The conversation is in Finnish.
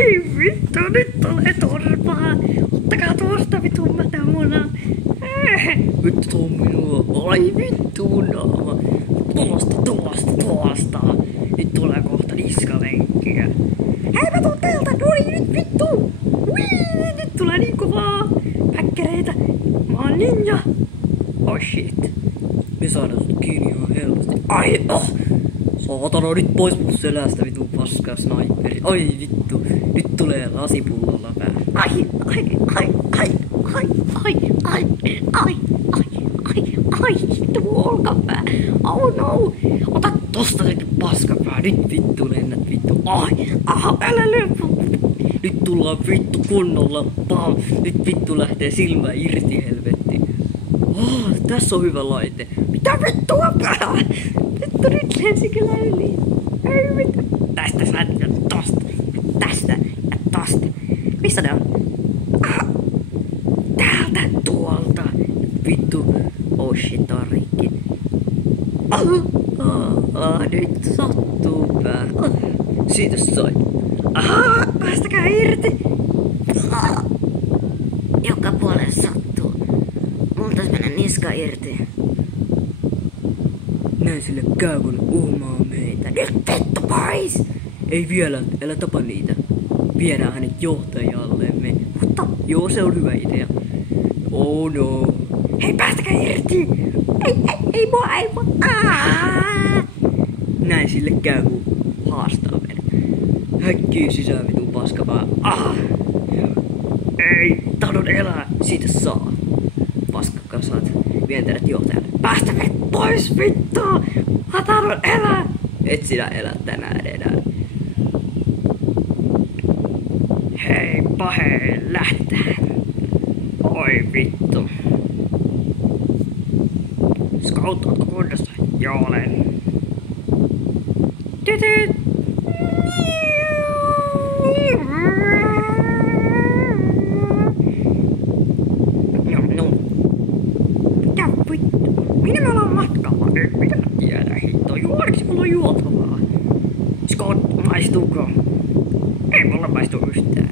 Ei vittu, nyt tulee turpaa. Ottakaa tuosta vitun mätämunaa. Vittu tuo minua. Ai vittu naama. Tuosta. Nyt tulee kohta niskalenkkiä. Hei mä tuun teiltä, nyt vittu. Nyt tulee niin kovaa. Päkkäreitä. Mä oon ninja. Oh shit. Me saadaan sut kiinni ihan helposti. Ai saatana, nyt pois mun selästä vitun paskaa sniperi. Ai vittu. Nyt tulee lasipullolla päähän. Ai vittu olkapää. Oh no. Ota tosta se paskapää. Nyt vittu lennät vittu. Älä lyö. Nyt tullaan vittu kunnolla. Pam. Nyt vittu lähtee silmä irti helvetti. Tässä on hyvä laite. Mitä vittua pää? Vittu nyt lensi kyllä yli. Ei vittu. Tästä sä ja tosta. Tästä ja tosta. Missä ne on? Täältä tuolta. Vittu. Oh shit, tää on rikki. Nyt sattuu pää. Siitä sai. Päästäkää irti. Joka puolelle sattuu. Mulla taisi mennä niska irti. Näin sille käy kun uhmaa meitä. Nyt vittu pois! Ei vielä, älä tapa niitä. Viedään hänet johtajallemme. Mutta joo, se on hyvä idea. Oh no. Hei, päästäkää irti! Ei mua. Näin sille käy kun haastaa meidät. Häkkii sisään vitun paskapää. Ei, tahdon elää. Siitä saa. Paskakasat. Vien teidät johtajalle. Päästä pois vittu! Mä tahdon elää! Et sinä elä tänään enää. Heippa hei, lähtään. Oi vittu. Scout, ootko kunnossa? Joo olen. Tytyt! Minne me ollaan matkalla nyt? Mitä mä tiedän hitto? Juoriksi mulla on juotavaa. Scott, maistuuko? Ei mulla maistu yhtään.